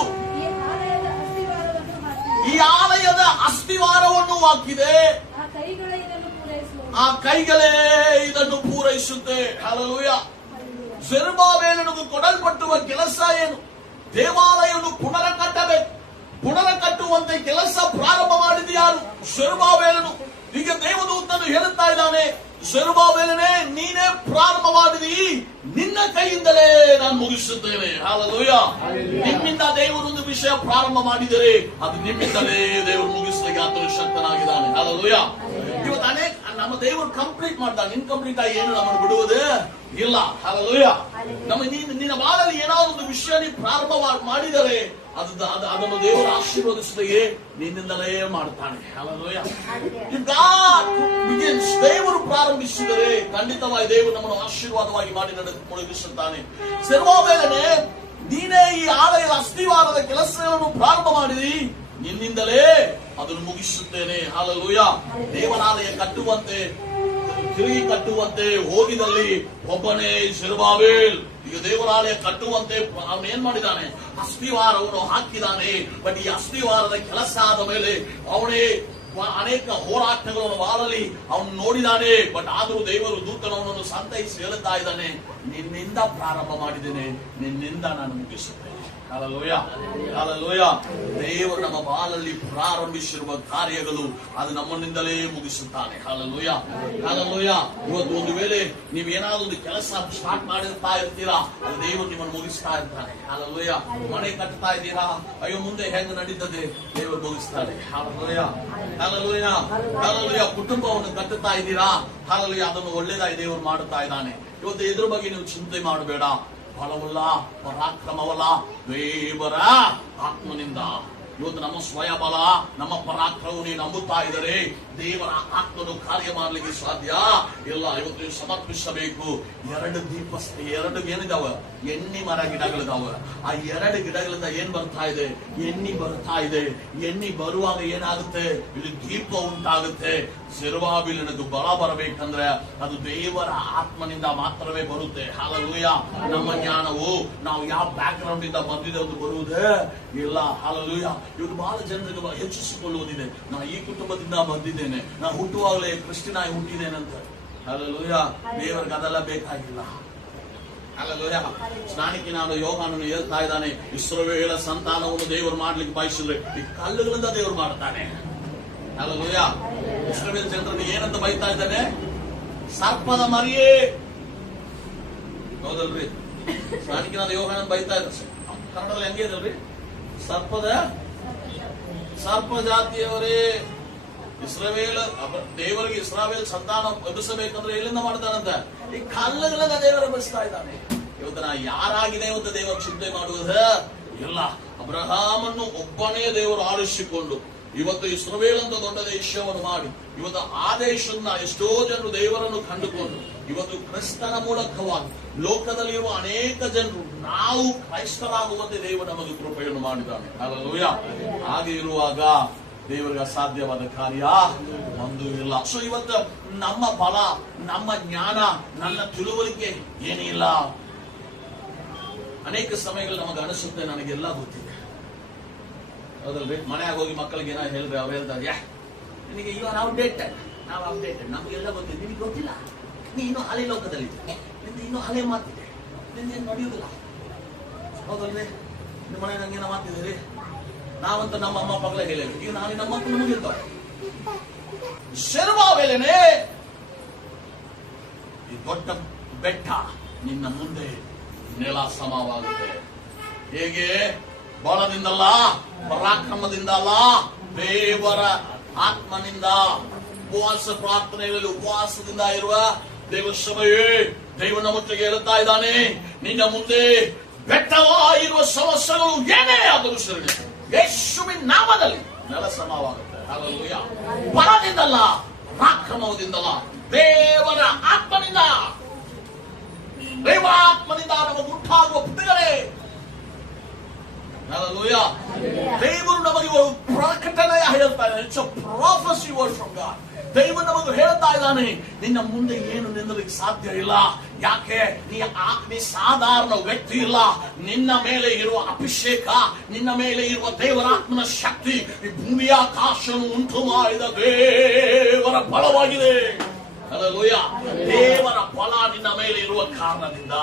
ಈ ಆಲಯದ ಅಸ್ತಿವಾರವನ್ನು ಹಾಕಿದೆ, ಆ ಕೈಗಳೇ ಇದನ್ನು ಪೂರೈಸುತ್ತೆ. ಹಲ್ಲೆಲೂಯಾ. ಜೆರುಬ್ಬಾಬೆಲನಿಗೆ ಕೊಡಲ್ಪಟ್ಟುವ ಕೆಲಸ ಏನು? ದೇವಾಲಯವನ್ನು ಪುನರಕಟ್ಟಬೇಕು. ಪುನರಕಟ್ಟುವಂತೆ ಕೆಲಸ ಪ್ರಾರಂಭ ಮಾಡಿದ ಯಾರು? ಜೆರುಬ್ಬಾಬೆಲನು. ಈಗ ದೇವದೂತನು ಹೇಳುತ್ತಾ ಇದ್ದಾನೆ, ಜೆರುಬ್ಬಾಬೆಲನೇ, ನೀನೇ ಪ್ರಾರಂಭ ಮಾಡಿದಿ, ನಿನ್ನ ಕೈಯಿಂದಲೇ ನಾನು ಮುಗಿಸುತ್ತೇನೆ. ಹಲ್ಲೆಲೂಯಾ. ನಿಮ್ಮಿಂದ ದೇವರೊಂದು ವಿಷಯ ಪ್ರಾರಂಭ ಮಾಡಿದರೆ ಅದು ನಿಮ್ಮಿಂದಲೇ ದೇವರು ಮುಗಿಸಲಿಕ್ಕೆ ಆತನು ಶಕ್ತನಾಗಿದ್ದಾನೆ. ಹಲ್ಲೆಲೂಯಾ. ಇವತ್ತು ಅನೇಕ ನಮ್ಮ ದೇವರು ಕಂಪ್ಲೀಟ್ ಮಾಡ್ತಾನೆ. ಇನ್ಕಂಪ್ಲೀಟ್ ಆಗಿ ಏನು ನಮ್ಮನ್ನು ಬಿಡುವುದೇ ಇಲ್ಲ. ಹಲ್ಲೆಲೂಯಾ. ನಿನ್ನ ಬಾಳಲ್ಲಿ ಏನಾದ್ರು ಒಂದು ವಿಷಯ ನೀವು ಪ್ರಾರಂಭ ಮಾಡಿದರೆ ಅದನ್ನು ದೇವರು ಆಶೀರ್ವದಿಸಲಿಕ್ಕೆ ನಿನ್ನಿಂದಲೇ ಮಾಡ್ತಾನೆ. ಹಲ್ಲೆಲೂಯಾ. ದೇವರು ಪ್ರಾರಂಭಿಸಿದರೆ ಖಂಡಿತವಾಗಿ ದೇವರು ನಮ್ಮನ್ನು ಆಶೀರ್ವಾದವಾಗಿ ಮಾಡಿ ಮುಳುಗಿಸುತ್ತಾನೆ. ಜೆರುಬ್ಬಾಬೆಲನೇ, ನೀನೇ ಈ ಆಲಯದ ಅಸ್ತಿವಾರದ ಕೆಲಸವನ್ನು ಪ್ರಾರಂಭ ಮಾಡಿದಿ, ನಿನ್ನಿಂದಲೇ ಅದನ್ನು ಮುಗಿಸುತ್ತೇನೆ. ಹಲ್ಲೆಲೂಯಾ. ದೇವರಾಲಯ ಕಟ್ಟುವಂತೆ, ತಿರುಗಿ ಕಟ್ಟುವಂತೆ ಹೋಗಿದಲ್ಲಿ ಒಬ್ಬನೇ ಜೆರುಬ್ಬಾಬೆಲ್. ಈಗ ದೇವರಾಲಯ ಕಟ್ಟುವಂತೆ ಅವನು ಏನ್ ಮಾಡಿದ್ದಾನೆ? ಅಸ್ತಿವಾರವನ್ನು ಹಾಕಿದ್ದಾನೆ. ಬಟ್ ಈ ಅಸ್ತಿವಾರದ ಕೆಲಸ ಆದ ಮೇಲೆ ಅವನೇ ಅನೇಕ ಹೋರಾಟಗಳನ್ನು ಬಾಳಲಿ ಅವನು ನೋಡಿದಾನೆ. ಬಟ್ ಆದರೂ ದೇವರು ದೂತನವನನ್ನು ಸಂತೈಸಿ ಹೇಳುತ್ತಾ ಇದ್ದಾನೆ, ನಿನ್ನಿಂದ ಪ್ರಾರಂಭ ಮಾಡಿದ್ದೇನೆ, ನಿನ್ನಿಂದ ನಾನು ಮುಗಿಸುತ್ತೇನೆ. ಹಲ್ಲೆಲೂಯಾ. ಹಲ್ಲೆಲೂಯಾ. ದೇವರು ನಮ್ಮ ಬಾಳಲ್ಲಿ ಪ್ರಾರಂಭಿಸಿರುವ ಕಾರ್ಯಗಳು ಅದು ನಮ್ಮನಿಂದಲೇ ಮುಗಿಸುತ್ತಾನೆ. ಹಲ್ಲೆಲೂಯಾ. ಹಲ್ಲೆಲೂಯಾ. ಇವತ್ತು ಒಂದು ವೇಳೆ ನೀವು ಏನಾದ್ರು ಒಂದು ಕೆಲಸ ಸ್ಟಾರ್ಟ್ ಮಾಡಿರ್ತಾ ಇರ್ತೀರಾ, ಅದು ದೇವರು ನಿಮ್ಮನ್ನು ಮುಗಿಸ್ತಾ ಇರ್ತಾನೆ. ಹಲ್ಲೆಲೂಯಾ. ಮನೆ ಕಟ್ತಾ ಇದ್ದೀರಾ, ಅಯ್ಯೋ ಮುಂದೆ ಹೆಂಗ್ ನಡೀತದೆ, ದೇವರು ಮುಗಿಸ್ತಾನೆ. ಹಲ್ಲೆಲೂಯಾ. ಹಲ್ಲೆಲೂಯಾ. ಹಲ್ಲೆಲೂಯಾ. ಕುಟುಂಬವನ್ನು ಕಟ್ಟುತ್ತಾ ಇದ್ದೀರಾ, ಹಲ್ಲೆಲೂಯಾ, ಅದನ್ನು ಒಳ್ಳೆದಾಗಿ ದೇವರು ಮಾಡುತ್ತಾ ಇದ್ದಾನೆ. ಇವತ್ತು ಇದ್ರ ಬಗ್ಗೆ ನೀವು ಚಿಂತೆ ಮಾಡಬೇಡ. ಬಲವಲ್ಲ, ಪರಾಕ್ರಮವಲ್ಲ, ದೇವರ ಆತ್ಮನಿಂದ. ಇವತ್ತು ನಮ್ಮ ಸ್ವಯ ಬಲ, ನಮ್ಮ ಪರಾಕ್ರಮವು ನೀವು ನಂಬುತ್ತಾ ಇದ್ದರೆ ದೇವರ ಆತ್ಮನು ಕಾರ್ಯ ಮಾಡಲಿಕ್ಕೆ ಸಾಧ್ಯ ಇಲ್ಲ. ಇವತ್ತು ನೀವು ಸಮರ್ಪಿಸಬೇಕು. ಎರಡು ಏನಿದಾವ? ಎಣ್ಣೆ ಮರ ಗಿಡಗಳಿದಾವ. ಆ ಎರಡು ಗಿಡಗಳಿಂದ ಏನ್ ಬರ್ತಾ ಇದೆ? ಎಣ್ಣೆ ಬರ್ತಾ ಇದೆ. ಎಣ್ಣೆ ಬರುವಾಗ ಏನಾಗುತ್ತೆ? ಇಲ್ಲಿ ದೀಪ ಉಂಟಾಗುತ್ತೆ. ಜೆರುಬ್ಬಾಬೆಲನಿಗೆ ಬಲ ಬರಬೇಕಂದ್ರೆ ಅದು ದೇವರ ಆತ್ಮನಿಂದ ಮಾತ್ರವೇ ಬರುತ್ತೆ. ಹಲ್ಲೆಲೂಯಾ. ನಮ್ಮ ಜ್ಞಾನವು ನಾವು ಯಾವ ಬ್ಯಾಕ್ ಗ್ರೌಂಡ್ ಇಂದ ಬಂದಿದೆ ಅಂತ ಬರುವುದೇ ಇಲ್ಲ. ಹಲ್ಲೆಲೂಯಾ. ಇವತ್ತು ಬಹಳ ಜನರಿಗೆ ಹೆಚ್ಚಿಸಿಕೊಳ್ಳುವುದಿದೆ, ನಾ ಈ ಕುಟುಂಬದಿಂದ ಬಂದಿದ್ದೇನೆ, ನಾ ಹುಟ್ಟುವಾಗಲೇ ಕ್ರಿಶ್ಚಿಯನ್ ಆಗಿ ಹುಟ್ಟಿದ್ದೇನೆ ಅಂತ. ಹಲ್ಲೆಲೂಯಾ. ದೇವರಿಗೆ ಅದೆಲ್ಲ ಬೇಕಾಗಿಲ್ಲ. ಹಲ್ಲೆಲೂಯಾ. ಸ್ನಾನಿಕೆ ನಾನು ಯೋಹಾನನು ಹೇಳ್ತಾ ಇದ್ದಾನೆ, ಇಸ್ರಾಯೇಲ ಸಂತಾನವನ್ನು ದೇವರು ಮಾಡ್ಲಿಕ್ಕೆ ಬಯಸಿದ್ರೆ ಈ ಕಲ್ಲುಗಳಿಂದ ದೇವರು ಮಾಡ್ತಾನೆ. ಹಲ್ಲೆಲೂಯಾ. ಇಸ್ರಾಯೇಲ್ ಜನರನ್ನು ಏನಂತ ಬೈತಾ ಇದ್ದಾನೆ? ಸರ್ಪದ ಮರಿಯೇ. ಹೌದಲ್ರಿ? ಸ್ನಾನಿಕೆ ನಾನು ಯೋಹಾನನ ಬೈತಾ ಇದ್ದಾರೆ. ಕನ್ನಡದಲ್ಲಿ ಹೆಂಗೆ ಇದಲ್ರಿ? ಸರ್ಪ ಜಾತಿಯವರೇ, ಇಸ್ರಾಯೇಲ್ ದೇವರಿಗೆ ಇಸ್ರಾಯೇಲ್ ಸಂತಾನ ಎಬ್ಬಿಸಬೇಕಂದ್ರೆ ಎಲ್ಲಿಂದ ಮಾಡ್ತಾನಂತ? ಈ ಕಲ್ಲುಗಳನ್ನ ದೇವರು ಎಬ್ಬಿಸ್ತಾ ಇದ್ದಾನೆ. ಇವತ್ತು ನಾ ಯಾರಾಗಿದೆ ಅಂತ ದೇವರು ಚಿಂತೆ ಮಾಡುವುದ ಇಲ್ಲ. ಅಬ್ರಹಾಮನ್ನು ಒಬ್ಬನೇ ದೇವರು ಆರಿಸಿಕೊಂಡು ಇವತ್ತು ಇಸ್ರಾಯೇಲ್ ಅಂತ ದೊಡ್ಡ ದೇಶವನ್ನು ಮಾಡಿ ಇವತ್ತು ಆ ದೇಶದಿಂದ ಎಷ್ಟೋ ಜನರು ದೇವರನ್ನು ಕಂಡುಕೊಂಡು ಇವತ್ತು ಕ್ರಿಸ್ತನ ಮೂಲಕವಾಗಿ ಲೋಕದಲ್ಲಿರುವ ಅನೇಕ ಜನರು ನಾವು ಕ್ರೈಸ್ತರಾಗುವಂತೆ ದೇವರು ನಮಗೆ ಕೃಪೆಯನ್ನು ಮಾಡಿದ್ದಾನೆ. ಹಲ್ಲೆಲೂಯಾ. ಹಾಗೆ ಇರುವಾಗ ದೇವರಿಗೆ ಅಸಾಧ್ಯವಾದ ಕಾರ್ಯ ಒಂದು ಇಲ್ಲ. ಸೊ ಇವತ್ತು ನಮ್ಮ ಬಲ, ನಮ್ಮ ಜ್ಞಾನ, ನನ್ನ ತಿಳುವಳಿಕೆ ಏನಿಲ್ಲ. ಅನೇಕ ಸಮಯಗಳು ನಮಗೆ ಅನಿಸುತ್ತೆ ನನಗೆಲ್ಲ ಗೊತ್ತಿದೆ. ಹೌದಲ್ರಿ? ಮನೆಯಾಗ ಹೋಗಿ ಮಕ್ಕಳಿಗೆ ಏನೋ ಹೇಳಿದ್ರೆ ಅವ್ರು ಹೇಳ್ತಾರೆ, ನಿನಗೆ ಇವಾಗ ನಾವು ಅಪ್ಡೇಟೆಡ್, ನಮಗೆಲ್ಲ ಗೊತ್ತಿದೆ, ನಿನಗೆ ಗೊತ್ತಿಲ್ಲ, ನೀನು ಹಳೆ ಲೋಕದಲ್ಲಿ ನಿಂದು ಇನ್ನೂ ಹಳೆ ಮಾತಿದೆ, ನಿಂದೇನು ನಡೆಯುವುದಿಲ್ಲ. ಹೌದಲ್ರಿ? ನಿಮ್ಮ ಮನೆ ನಂಗೇನೋ ಮಾತಿದ್ದೀರಿ, ನಾವಂತ ನಮ್ಮ ಅಮ್ಮ ಮಕ್ಕಳ ಹೇಳಿದ್ವಿ, ಈಗ ನಾವು ನಮ್ಮ ಮಕ್ಕಳು ನಮಗಿರ್ತಾವೆ. ಜೆರುಬ್ಬಾಬೆಲನೇ, ಈ ದೊಡ್ಡ ಬೆಟ್ಟ ನಿನ್ನ ಮುಂದೆ ನೆಲ ಸಮವಾಗುತ್ತೆ. ಹೇಗೆ? ಬಲದಿಂದಲ್ಲ, ಪರಾಕ್ರಮದಿಂದ ಅಲ್ಲ, ದೇವರ ಆತ್ಮನಿಂದ ಉಪವಾಸ ಪ್ರಾರ್ಥನೆಗಳಲ್ಲಿ ಉಪವಾಸದಿಂದ ಇರುವ ದೇವ ಸಮಯವೇ ದೇವನ ಮುಟ್ಟಿಗೆ ಹೇಳುತ್ತಾ ಇದ್ದಾನೆ, ನಿನ್ನ ಮುಂದೆ ಬೆಟ್ಟವಾಗಿರುವ ಸಮಸ್ಯೆಗಳು ಏನೇ ಆದರೂ ಸರಿ ಯೇಸುವಿನ ನಾಮದಲ್ಲಿ ನೆಲಸಮವಾಗುತ್ತೆ. ಹಲ್ಲೆಲೂಯ. ಬಲದಿಂದಲ್ಲ, ಪರಾಕ್ರಮದಿಂದಲ್ಲ, ದೇವರ ಆತ್ಮನಿಂದ, ದೇವಾತ್ಮನಿಂದ ನಮಗೆ ಉಂಟಾಗುವ ಬಿಡುಗಡೆ. ಹಲ್ಲೆಲೂಯ. ದೇವರು ನಮಗೆ ಪ್ರಕಟಣೆ ಹೇಳ್ತಾ ಇದ್ದಾನೆ. It's a prophecy word from god. ದೇವರು ನಮಗೆ ಹೇಳ್ತಾ ಇದ್ದಾನೆ, ನಿನ್ನ ಮುಂದೆ ಏನು ನಿಲ್ಲಲಿಕ್ಕೆ ಸಾಧ್ಯ ಇಲ್ಲ. ಯಾಕೆ? ನೀ ಸಾಧಾರಣ ವ್ಯಕ್ತಿ ಇಲ್ಲ. ನಿನ್ನ ಮೇಲೆ ಇರುವ ಅಭಿಷೇಕ, ನಿನ್ನ ಮೇಲೆ ಇರುವ ದೇವರಾತ್ಮನ ಶಕ್ತಿ ಈ ಭೂಮಿಯ ಆಕಾಶವನ್ನು ಉಂಟು ಮಾಡಿದ ದೇವರ ಬಲವಾಗಿದೆ. ಹಲ್ಲೆಲೂಯ. ದೇವರ ಬಲ ನಿನ್ನ ಮೇಲೆ ಇರುವ ಕಾರಣದಿಂದ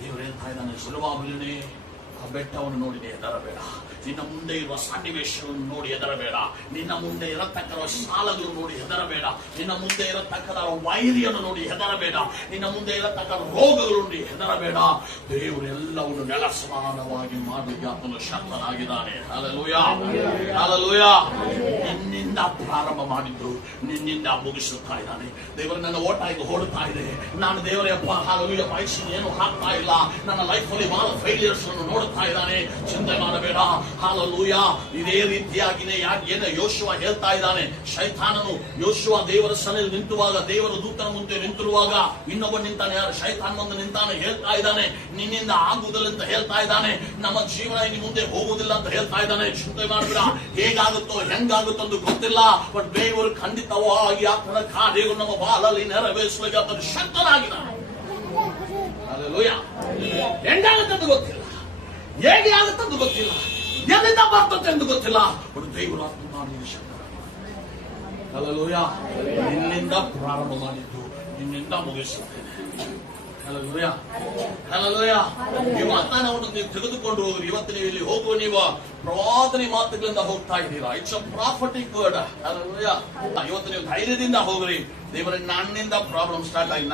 ದೇವರು ಹೇಳ್ತಾ ಇದ್ದಾನೆ, ಸುಲಭವಾಗಲೇ ಆ ಬೆಟ್ಟವನ್ನು ನೋಡಿ ಹೆದರಬೇಡ. ನಿನ್ನ ಮುಂದೆ ಇರುವ ಸನ್ನಿವೇಶವನ್ನು ನೋಡಿ ಹೆದರಬೇಡ. ನಿನ್ನ ಮುಂದೆ ಇರತಕ್ಕಂಥ ಸಾಲಗಳು ನೋಡಿ ಹೆದರಬೇಡ. ನಿನ್ನ ಮುಂದೆ ಇರತಕ್ಕಂಥ ವೈರಿಯನ್ನು ನೋಡಿ ಹೆದರಬೇಡ. ನಿನ್ನ ಮುಂದೆ ಇರತಕ್ಕ ರೋಗಗಳು ನೋಡಿ ಹೆದರಬೇಡ. ದೇವರು ಎಲ್ಲವನ್ನು ನೆಲ ಸಮಾನವಾಗಿ ಮಾಡಲಿಕ್ಕೆ ಆತನು ಶಕ್ತನಾಗಿದ್ದಾನೆ. ಹಲ್ಲೆಲೂಯ. ಹಲ್ಲೆಲೂಯ. ನಿನ್ನಿಂದ ಪ್ರಾರಂಭ ಮಾಡಿದ್ದು ನಿನ್ನಿಂದ ಮುಗಿಸುತ್ತಾ ಇದ್ದಾನೆ. ದೇವರು ನನ್ನ ಓಟ ಇದು ಓಡುತ್ತಾ ಇದೆ. ನಾನು ದೇವರೇ ಅಪ್ಪ ಹಲ್ಲೆಲೂಯ ಪರೀಕ್ಷೆ ಏನು ಹಾಕ್ತಾ ಇಲ್ಲ. ನನ್ನ ಲೈಫ್ ಅಲ್ಲಿ ಬಹಳ ಫೇಲಿಯರ್ಸ್ ಅನ್ನು ನೋಡುತ್ತಾ ಇದ್ದಾನೆ. ಚಿಂತೆ ಮಾಡಬೇಡ. ಹಲ್ಲೆಲೂಯ. ಇದೇ ರೀತಿಯಾಗಿನೇ ಏನು ಯೋಶುವ ಹೇಳ್ತಾ ಇದ್ದಾನೆ. ಶೈತಾನನು ಯೋಶುವ ದೇವರ ಸನ್ನಿಧಿಯಲ್ಲಿ ನಿಂತುವಾಗ, ದೇವರ ದೂತನ ಮುಂದೆ ನಿಂತಿರುವಾಗ ಇನ್ನೊಬ್ಬ ನಿಂತಾನೆ. ಯಾರು? ಶೈತಾನ್ ಬಂದು ನಿಂತಾನೆ. ಹೇಳ್ತಾ ಇದ್ದಾನೆ, ನಿನ್ನಿಂದ ಆಗುವುದಿಲ್ಲ ಅಂತ ಹೇಳ್ತಾ ಇದ್ದಾನೆ. ನಮ್ಮ ಜೀವನ ಇನ್ನು ಮುಂದೆ ಹೋಗುವುದಿಲ್ಲ ಅಂತ ಹೇಳ್ತಾ ಇದ್ದಾನೆ. ಚಿಂತೆ ಮಾಡಬೇಡ. ಹೇಗಾಗುತ್ತೋ ಹೆಂಗಾಗುತ್ತೋ ಅಂತ ಗೊತ್ತಿಲ್ಲ, ಬಟ್ ದೇವರು ಖಂಡಿತವಾಗಿ ಆತನ ಕಾರ್ಯಗಳು ನಮ್ಮ ಬಾಳಲ್ಲಿ ನೆರವೇರಿಸಲಿಕ್ಕೆ ಆತನು ಶಕ್ತನಾಗಿದ್ದಾನೆ. ಹಲ್ಲೆಲೂಯ. ಹೆಂಗಾಗುತ್ತಂತ ಗೊತ್ತಿಲ್ಲ, ಹೇಗೆ ಆಗುತ್ತಂತ ಗೊತ್ತಿಲ್ಲ, ಎಲ್ಲಿಂದ ಬರ್ತದೆ ಎಂದು ಗೊತ್ತಿಲ್ಲ, ಬಟ್ ದೇವರು ಆತ್ಮ ಮಾಡಿ ಶಕ್ತನಾಗಿದ್ದಾನೆ. ಹಲ್ಲೆಲೂಯ. ನಿನ್ನಿಂದ ಪ್ರಾರಂಭ ಮಾಡಿದ್ದು ನಿನ್ನಿಂದ ಮುಗಿಸುತ್ತೇನೆ. ಹಲ್ಲೆಲೂಯ. ಹಲ್ಲೆಲೂಯ. ಈ ವಾಗ್ದಾನವನ್ನು ನೀವು ತೆಗೆದುಕೊಂಡು ಹೋಗ್ರಿ. ಇವತ್ತು ನೀವು ಇಲ್ಲಿ ಹೋಗುವ ನೀವು ಪ್ರವಾದನೆ ಮಾತುಗಳಿಂದ ಹೋಗ್ತಾ ಇದ್ದೀರಾ. It's a prophetic word. Hallelujah. ಇವತ್ತು ನೀವು ಧೈರ್ಯದಿಂದ ಹೋಗ್ರಿ. ದೇವರ ನನ್ನಿಂದ ಪ್ರಾಬ್ಲಮ್ ಸ್ಟಾರ್ಟ್ ಆಗಿ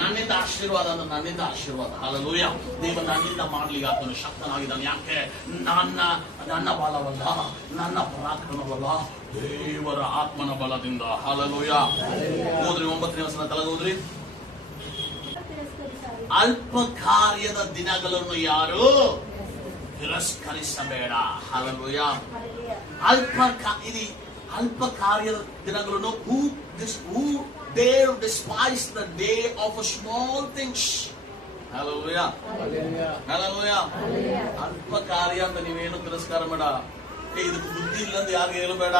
ನನ್ನಿಂದ ಆಶೀರ್ವಾದ ಅಂದ್ರೆ ನನ್ನಿಂದ ಆಶೀರ್ವಾದ. ಹಲ್ಲೆಲೂಯ. ದೇವರು ನನ್ನಿಂದ ಮಾಡ್ಲಿಕ್ಕೆ ಆತನು ಶಕ್ತನಾಗಿದ್ದಾನೆ. ಯಾಕೆ? ನನ್ನ ಬಲವಲ್ಲ, ನನ್ನ ಪರಾಕ್ರಮವಲ್ಲ, ದೇವರ ಆತ್ಮನ ಬಲದಿಂದ. ಹಲ್ಲೆಲೂಯ. ಹೋದ್ರಿ 9ನೇ ವಚನ ತಲೆಗೆ ಹೋದ್ರಿ. ಅಲ್ಪ ಕಾರ್ಯದ ದಿನಗಳನ್ನು ಯಾರು ತಿರಸ್ಕರಿಸಬೇಡ. ಹಲ್ಲೆಲೂಯ. ಅಲ್ಪ ಕಾರ್ಯದ ದಿನಗಳನ್ನು who dare despise the day of a small things. Hallelujah. Hallelujah. ಅಲ್ಪ ಕಾರ್ಯ ಅಂತ ನೀವೇನು ತಿರಸ್ಕಾರ ಬೇಡ. ಇದಕ್ಕೆ ಬುದ್ಧಿ ಇಲ್ಲ ಅಂತ ಯಾರಿಗೆ ಹೇಳಬೇಡ.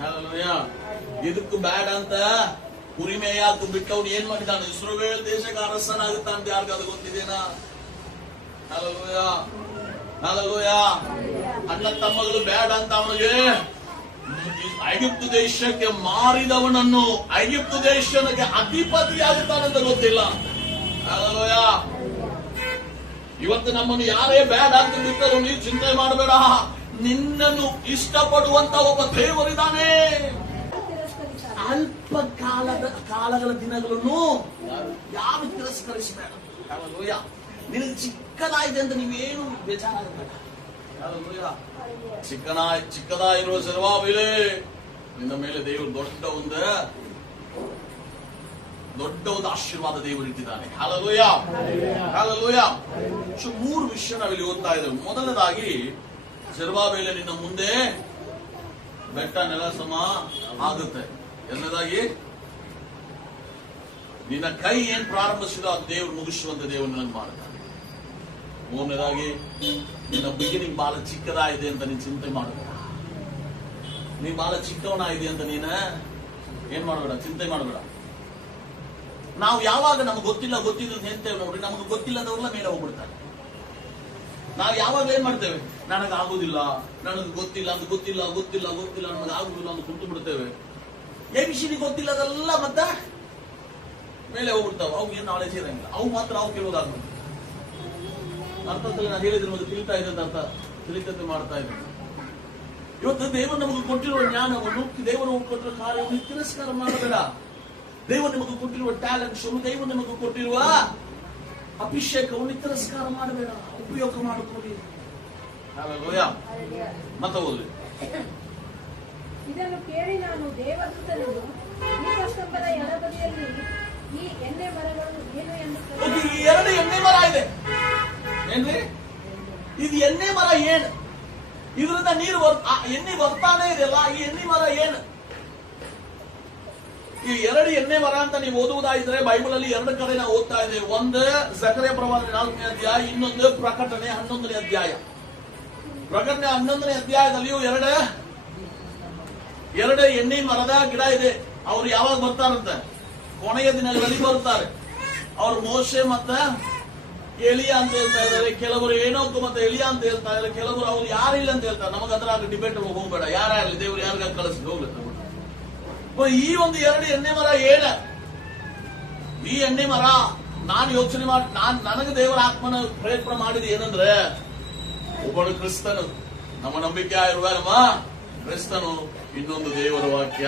Hallelujah. ಇದಕ್ಕೂ ಬೇಡ ಅಂತ ಕುರಿಮೇಯಾಕು ಬಿಟ್ಟವನು ಏನ್ ಮಾಡಿದ್ದಾನೆ? ಇಸ್ರಾಯೇಲ್ ದೇಶಕ್ಕೆ ಅರಸನಾಗುತ್ತ ಅಂತ ಯಾರಿಗಾದ್ರು ಗೊತ್ತಿದೇನಾ? Hallelujah. Hallelujah. ಅಣ್ಣ ತಮ್ಮಗಳು ಬೇಡ ಅಂತ ಅವನಿಗೆ ಐಗುಪ್ತ ದೇಶಕ್ಕೆ ಮಾರಿದವನನ್ನು ಐಗುಪ್ತ ದೇಶಕ್ಕೆ ಅಧಿಪತಿಯಾಗುತ್ತಾನಂತ ಗೊತ್ತಿಲ್ಲ. ಹಲ್ಲೆಲೂಯ. ಇವತ್ತು ನಮ್ಮನ್ನು ಯಾರೇ ಬೇಡ ಅಂತ ಬಿಟ್ಟರು ನೀವು ಚಿಂತೆ ಮಾಡಬೇಡ. ನಿನ್ನನ್ನು ಇಷ್ಟಪಡುವಂತ ಒಬ್ಬ ದೇವರಿದ್ದಾನೆ. ಅಲ್ಪ ಕಾಲಗಳ ದಿನಗಳನ್ನು ಯಾರು ತಿರಸ್ಕರಿಸಬೇಡ. ಹಲ್ಲೆಲೂಯ. ನಿನಗೆ ಚಿಕ್ಕದಾಗಿದೆ ಅಂತ ನೀವೇನು ಬೇಜಾರಾಗಬೇಡ. ಹಲ್ಲೆಲೂಯ. ಚಿಕ್ಕದಾಗಿರುವ ಸರ್ವಾವಿಲೆ ನಿನ್ನ ಮೇಲೆ ದೇವರು ದೊಡ್ಡ ಒಂದು ಆಶೀರ್ವಾದ ದೇವರು ಇಟ್ಟಿದ್ದಾನೆ. ಹಲ್ಲೆಲೂಯ. ಹಲ್ಲೆಲೂಯ. 3 ವಿಷಯ ನಾವಿಲ್ಲಿ ಓದ್ತಾ ಇದ್ದೇವೆ. ಮೊದಲನೇದಾಗಿ ಜೆರುಬ್ಬಾಬೆಲ ನಿನ್ನ ಮುಂದೆ ಬೆಟ್ಟ ನೆಲ ಸಮ ಆಗುತ್ತೆ. ಎರಡನೇದಾಗಿ ನಿನ್ನ ಕೈ ಏನ್ ಪ್ರಾರಂಭಿಸಿದ ಅದು ದೇವರು ಮುಗಿಸುವಂತ ದೇವರು ನನಗೆ ಮಾಡ್ತಾನೆ. ಮೂರನೇದಾಗಿ ನಿನ್ನ ಬಿಗಿನಿಂಗ್ ಬಹಳ ಚಿಕ್ಕದಾಗಿದೆ ಅಂತ ನೀನು ಚಿಂತೆ ಮಾಡಬೇಡ. ನೀ ಬಹಳ ಚಿಕ್ಕವನಾಗಿದೆ ಅಂತ ನೀನ ಏನ್ ಮಾಡಬೇಡ, ಚಿಂತೆ ಮಾಡಬೇಡ. ನಾವು ಯಾವಾಗ ನಮ್ಗೆ ಗೊತ್ತಿಲ್ಲ ಹೇಳ್ತೇವೆ ನೋಡ್ರಿ, ನಮ್ಗೆ ಗೊತ್ತಿಲ್ಲದವ್ರಲ್ಲ ಮೇಲೆ ಹೋಗ್ಬಿಡ್ತಾರೆ. ನಾವು ಯಾವಾಗ ಏನ್ ಮಾಡ್ತೇವೆ? ನನಗಾಗುದಿಲ್ಲ, ನನಗೆ ಗೊತ್ತಿಲ್ಲ ಅಂತ ಗೊತ್ತಿಲ್ಲ ನನಗೆ ಆಗುದಿಲ್ಲ ಅಂತ ಕುಂತು ಬಿಡ್ತೇವೆ. ಎಬಿಸಿಡಿ ಗೊತ್ತಿಲ್ಲದೆಲ್ಲ ಮತ್ತೆ ಮೇಲೆ ಹೋಗ್ಬಿಡ್ತಾವ. ಅವು ಏನು ನಾಲೆಜ್ ಇರಂಗಿಲ್ಲ. ಅವು ಮಾತ್ರ ಅವು ಕೆಲವುದಾಗ್ಬೋದು. ಅರ್ಥದಲ್ಲಿ ನಾನು ಹೇಳಿದ್ರೆ ಮತ್ತೆ ತಿಳಿತಾ ಇದೆ ಅಂತ ತಿಳಿತತೆ ಮಾಡ್ತಾ ಇದ್ದೀನಿ. ಇವತ್ತು ದೇವರು ನಮಗೆ ಕೊಟ್ಟಿರುವ ಜ್ಞಾನವನ್ನು, ದೇವರು ಕೊಟ್ಟಿರುವ ಕಾರ್ಯವನ್ನು ತಿರಸ್ಕಾರ ಮಾಡಬೇಡ. ದೇವರು ನಿಮಗೆ ಕೊಟ್ಟಿರುವ ಟ್ಯಾಲೆಂಟ್ಸ್, ದೇವರು ನಿಮಗೆ ಕೊಟ್ಟಿರುವ ಅಭಿಷೇಕವನ್ನು ತಿರಸ್ಕಾರ ಮಾಡಬೇಡ, ಉಪಯೋಗ ಮಾಡಿಕೊಳ್ಳಿ. ಹಲ್ಲೆಲೂಯಾ. ಮತ್ತೆ ಓದ್ರಿ ಇದನ್ನು ಕೇಳಿ ನಾನು ದೇವದೂತನನ್ನು ದೀಪಸ್ತಂಭದ ಎಡಬದಿಯಲ್ಲಿ ಈ ಎಣ್ಣೆ ಮರಗಳು ಏನು ಎಂದು ಈ 2 ಎಣ್ಣೆ ಮರ ಇದೆ ಏನ್ರಿ? ಇದು ಎಣ್ಣೆ ಮರ ಏನು? ಇದರಿಂದ ನೀರು ಎಣ್ಣೆ ಬರ್ತಾನೆ ಇದೆಯಲ್ಲ, ಈ ಎಣ್ಣೆ ಮರ ಏನು? ಈ 2 ಎಣ್ಣೆ ಮರ ಅಂತ ನೀವು ಓದುವುದಾಯಿದ್ರೆ ಬೈಬಲ್ ಅಲ್ಲಿ 2 ಕಡೆ ನಾವು ಓದ್ತಾ ಇದ್ದೇವೆ. ಒಂದು ಜಕರ್ಯ ಪ್ರವಾದನೆ 4ನೇ ಅಧ್ಯಾಯ, ಇನ್ನೊಂದು ಪ್ರಕಟಣೆ 11ನೇ ಅಧ್ಯಾಯ. ಪ್ರಕಟಣೆ 11ನೇ ಅಧ್ಯಾಯದಲ್ಲಿಯೂ 2 ಎಣ್ಣೆ ಮರದ ಗಿಡ ಇದೆ. ಅವ್ರು ಯಾವಾಗ ಬರ್ತಾರಂತೆ? ಕೊನೆಯ ದಿನಗಳಲ್ಲಿ ಬರ್ತಾರೆ. ಅವ್ರು ಮೋಶೆ ಮತ್ತೆ ಎಲಿಯಾ ಅಂತ ಹೇಳ್ತಾ ಇದ್ದಾರೆ, ಕೆಲವರು ಏನೋಕು ಮತ್ತೆ ಎಲಿಯಾ ಅಂತ ಹೇಳ್ತಾ ಇದ್ದಾರೆ, ಕೆಲವರು ಅವ್ರು ಯಾರಿಲ್ಲ ಅಂತ ಹೇಳ್ತಾರೆ. ನಮಗೆ ಅದರ ಡಿಬೇಟ್ ಹೋಗ್ಬೇಡ, ಯಾರಾಗಲಿ ದೇವ್ರು ಯಾರಿಗ ಕಳಿಸಿ ಹೋಗ್ಲಿ. ಈ ಒಂದು 2 ಎಣ್ಣೆ ಮರ ಏನ? ಈ ಎಣ್ಣೆ ಮರ ನಾನು ಯೋಚನೆ ಮಾಡಿ ನನಗೆ ದೇವರ ಆತ್ಮನ ಪ್ರಯತ್ನ ಮಾಡಿದ ಏನಂದ್ರೆ, ಒಬ್ಬಳು ಕ್ರಿಸ್ತನು, ನಮ್ಮ ನಂಬಿಕೆ ಇರುವ ನಮ್ಮ ಕ್ರಿಸ್ತನು, ಇನ್ನೊಂದು ದೇವರ ವಾಕ್ಯ.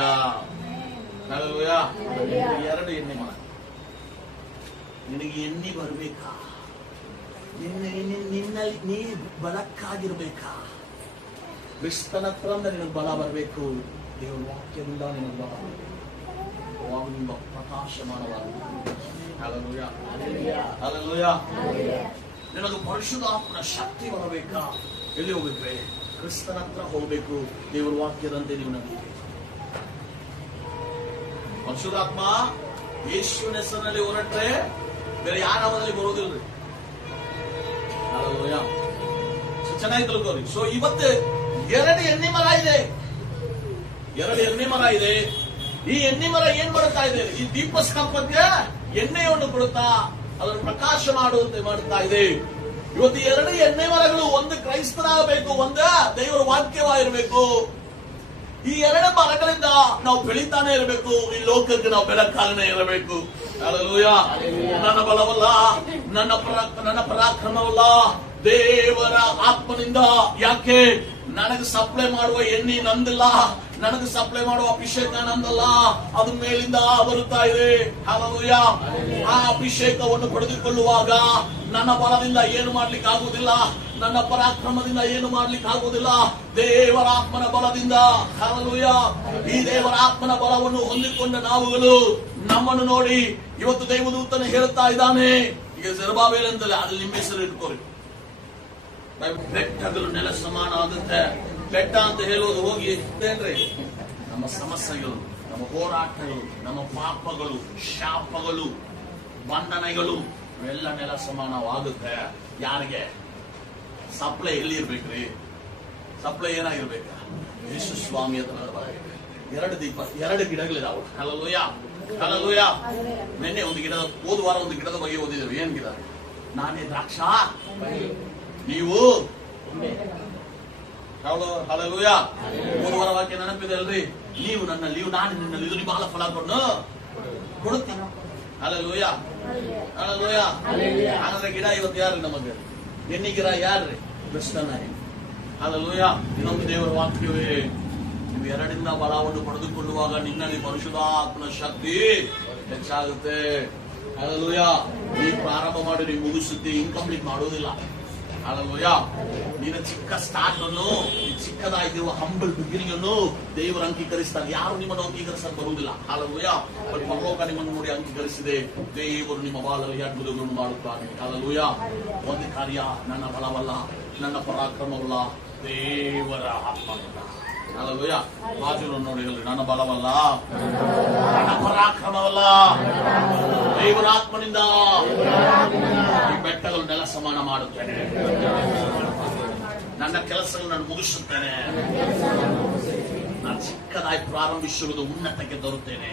2 ಎಣ್ಣೆ ಮರ. ನಿನಗೆ ಎಣ್ಣೆ ಬರಬೇಕಾ? ನಿನ್ನಲ್ಲಿ ನೀ ಬಲಕ್ಕಾಗಿರ್ಬೇಕಾ? ಕ್ರಿಸ್ತನ ಹತ್ರ ನಿನಗೆ ಬಲ ಬರಬೇಕು. ದೇವರ ವಾಕ್ಯದಿಂದ ನಿನಗೆ ಬಲ ಬರಬೇಕು. ನಿಮ್ಮ ಪ್ರಕಾಶಮಾನವಾಗಬೇಕು. ನಿನಗೆ ಪರಿಶುದ್ಧಾತ್ಮನ ಶಕ್ತಿ ಬರಬೇಕಾ? ಎಲ್ಲಿ ಹೋಗ್ಬೇಕ್ರೆ? ಕ್ರಿಸ್ತನ ಹತ್ರ ಹೋಗ್ಬೇಕು. ದೇವರ ವಾಕ್ಯದಂತೆ ನೀವು ನಂಬಿಕೆ. ಪರಿಶುದ್ಧಾತ್ಮ ಯೇಸುವಿನ ಹೆಸರಿನಲ್ಲಿ ಹೊರಟ್ರೆ ಬೇರೆ ಯಾರ ನಾಮದಲ್ಲಿ ಬರೋದಿಲ್ರಿ. ಚೆನ್ನಾಗಿ ತಿಳ್ಕೋರಿ. ಸೊ ಇವತ್ತು 2 ಎಣ್ಣೆ ಮರ ಇದೆ. 2 ಎಣ್ಣೆ ಮರ ಇದೆ. ಈ ಎಣ್ಣೆ ಮರ ಏನ್ ಮಾಡುತ್ತಾ ಇದೆ? ಈ ದೀಪಸ್ತಂಭಕ್ಕೆ ಎಣ್ಣೆಯನ್ನು ಕೊಡುತ್ತಾ ಅದನ್ನು ಪ್ರಕಾಶ ಮಾಡುವಂತೆ ಮಾಡುತ್ತಾ ಇದೆ. ಇವತ್ತು 2 ಎಣ್ಣೆ ಮರಗಳು, ಒಂದು ಕ್ರೈಸ್ತನಾಗಬೇಕು, ಒಂದು ದೇವರ ವಾಕ್ಯವಾಗಿರಬೇಕು. ಈ 2 ಮರಗಳಿಂದ ನಾವು ಬೆಳೀತಾನೆ ಇರಬೇಕು. ಈ ಲೋಕಕ್ಕೆ ನಾವು ಬೆಳಕಾಗನೆ ಇರಬೇಕು. ಹಲ್ಲೆಲೂಯಾ. ನನ್ನ ಬಲವಲ್ಲ, ನನ್ನ ಪರಾಕ್ರಮವಲ್ಲ, ದೇವರ ಆತ್ಮನಿಂದ. ಯಾಕೆ? ನನಗೆ ಸಪ್ಲೈ ಮಾಡುವ ಎಣ್ಣೆ ನಂದಿಲ್ಲ, ನನಗೆ ಸಪ್ಲೈ ಮಾಡುವ ಅಭಿಷೇಕ ನಂದಲ್ಲ, ಅದು ಮೇಲಿಂದ ಬರುತ್ತಾ ಇದೆ. ಹಲ್ಲೆಲೂಯಾ. ಆ ಅಭಿಷೇಕವನ್ನು ಪಡೆದುಕೊಳ್ಳುವಾಗ ನನ್ನ ಬಲದಿಂದ ಏನು ಮಾಡ್ಲಿಕ್ಕೆ ಆಗುವುದಿಲ್ಲ, ನನ್ನ ಪರಾಕ್ರಮದಿಂದ ಏನು ಮಾಡ್ಲಿಕ್ಕೆ ಆಗುವುದಿಲ್ಲ, ದೇವರ ಆತ್ಮನ ಬಲದಿಂದ. ಹಲ್ಲೆಲೂಯಾ. ಈ ದೇವರ ಆತ್ಮನ ಬಲವನ್ನು ಹೊಂದಿಕೊಂಡ ನಾವುಗಳು ನಮ್ಮನ್ನು ನೋಡಿ ಇವತ್ತು ದೇವದೂತನು ಹೇಳುತ್ತಾ ಇದ್ದಾನೆ. ಈಗ ಜೆರುಬ್ಬಾಬೆಲ್ ಅಂತಲ್ಲ, ಅದ್ರಲ್ಲಿ ನಿಮ್ಮ ಹೆಸರು ಇಟ್ಕೋರಿ. ಬೆಟ್ಟಗಳು ನೆಲ ಸಮಾನ ಆಗುತ್ತೆ. ಬೆಟ್ಟ ಅಂತ ಹೇಳುವುದು ಹೋಗಿ ಏನ್ರಿ? ನಮ್ಮ ಸಮಸ್ಯೆಗಳು, ನಮ್ಮ ಹೋರಾಟಗಳು, ನಮ್ಮ ಪಾಪಗಳು, ಶಾಪಗಳು, ಬಂಧನಗಳು ಎಲ್ಲ ನೆಲ ಸಮಾನವಾಗುತ್ತೆ. ಯಾರಿಗೆ? ಸಪ್ಲೈ ಎಲ್ಲಿ ಇರ್ಬೇಕ್ರಿ? ಸಪ್ಲೈ ಏನಾಗಿರ್ಬೇಕ? ಯೇಸು ಸ್ವಾಮಿ ಹತ್ರ 2 ದೀಪ, 2 ಗಿಡಗಳಿದಾವೆ. ಹಲ್ಲೆಲೂಯಾ. ಹಲ್ಲೆಲೂಯಾ. ನಿನ್ನೆ ಒಂದು ಗಿಡದ, ಹೋದ ವಾರ ಒಂದು ಗಿಡದ ಬಗ್ಗೆ ಓದಿದ್ದೇವೆ. ಏನ್ ಗಿಡ? ನಾನೇ ದ್ರಾಕ್ಷ, ನೀವು. ಹಲ್ಲೆಲೂಯಾ. ಹೋದ ವಾರ ವಾಕ್ಯ ನೆನಪಿದೆ ಅಲ್ರಿ? ನೀವು ನನ್ನಲ್ಲಿ, ನಾನು ನಿನ್ನಲ್ಲಿ, ಇದು ಬಹಳ ಫಲ ಕೊಡುತ್ತೀನಿ. ಹಲ್ಲೆಲೂಯಾ. ಹಲ್ಲೆಲೂಯಾ. ಹಾಗಾದ್ರೆ ಗಿಡ ಇವತ್ತು ಯಾರು ನಮಗೆ? ಎಣ್ಣೆ ಗಿಡ ಯಾರ್ರಿ? ಕ್ರಿಸ್ತನ. ಹಲ್ಲೆಲೂಯಾ. ಇನ್ನೊಂದು ದೇವರ ವಾಕ್ಯವೇ, ನೀವು 2ರಿಂದ ಬಲವನ್ನು ಪಡೆದುಕೊಳ್ಳುವಾಗ ನಿನ್ನಲ್ಲಿ ಪರಿಶುದ್ಧಾತ್ಮನ ಶಕ್ತಿ ಹೆಚ್ಚಾಗುತ್ತೆ. ಹಲ್ಲೆಲೂಯಾ. ನೀವು ಪ್ರಾರಂಭ ಮಾಡಿ ನೀವು ಮುಗಿಸುತ್ತಿ, ಇನ್ಕಂಪ್ಲೀಟ್ ಮಾಡೋದಿಲ್ಲ. ಹಲ್ಲೆಲೂಯಾ. ನಿನ್ನ ಚಿಕ್ಕ ಸ್ಟಾರ್ಟ್ ಅನ್ನು, ಚಿಕ್ಕದಾಗಿರುವ ಹಂಬಲ್ ಬಿಗಿನಿಂಗ್ ಅನ್ನು ದೇವರು ಅಂಗೀಕರಿಸ್ತಾರೆ. ಯಾರು ನಿಮ್ಮನ್ನು ಅಂಗೀಕರಿಸಲು ಬರುವುದಿಲ್ಲ. ಹಲ್ಲೆಲೂಯಾ. ಪರಲೋಕ ನಿಮ್ಮನ್ನು ನೋಡಿ ಅಂಗೀಕರಿಸಿದೆ. ದೇವರು ನಿಮ್ಮ ಬಾಳಲ್ಲಿ ಅದ್ಭುತಗಳನ್ನು ಮಾಡುತ್ತಾನೆ. ಹಲ್ಲೆಲೂಯಾ. ಒಂದು ಕಾರ್ಯ ನನ್ನ ಬಲವಲ್ಲ, ನನ್ನ ಪರಾಕ್ರಮವಲ್ಲ, ದೇವರ ಆತ್ಮವಲ್ಲ. ಹಲ್ಲೆಲೂಯಾ. ಬಾಜುರನ್ನು ನೋಡಿ ಹೇಳ್ರಿ, ನನ್ನ ಬಲವಲ್ಲ, ನನ್ನ ಪರಾಕ್ರಮವಲ್ಲ, ದೇವರ ಆತ್ಮನಿಂದ ಈ ಬೆಟ್ಟಗಳು ನೆಲ ಸಮಾನ ಮಾಡುತ್ತೇನೆ. ನನ್ನ ಕೆಲಸಗಳು ನಾನು ಮುಗಿಸುತ್ತೇನೆ. ನಾನು ಚಿಕ್ಕದಾಗಿ ಪ್ರಾರಂಭಿಸಿರುವುದು ಉನ್ನತಕ್ಕೆ ತರುತ್ತೇನೆ.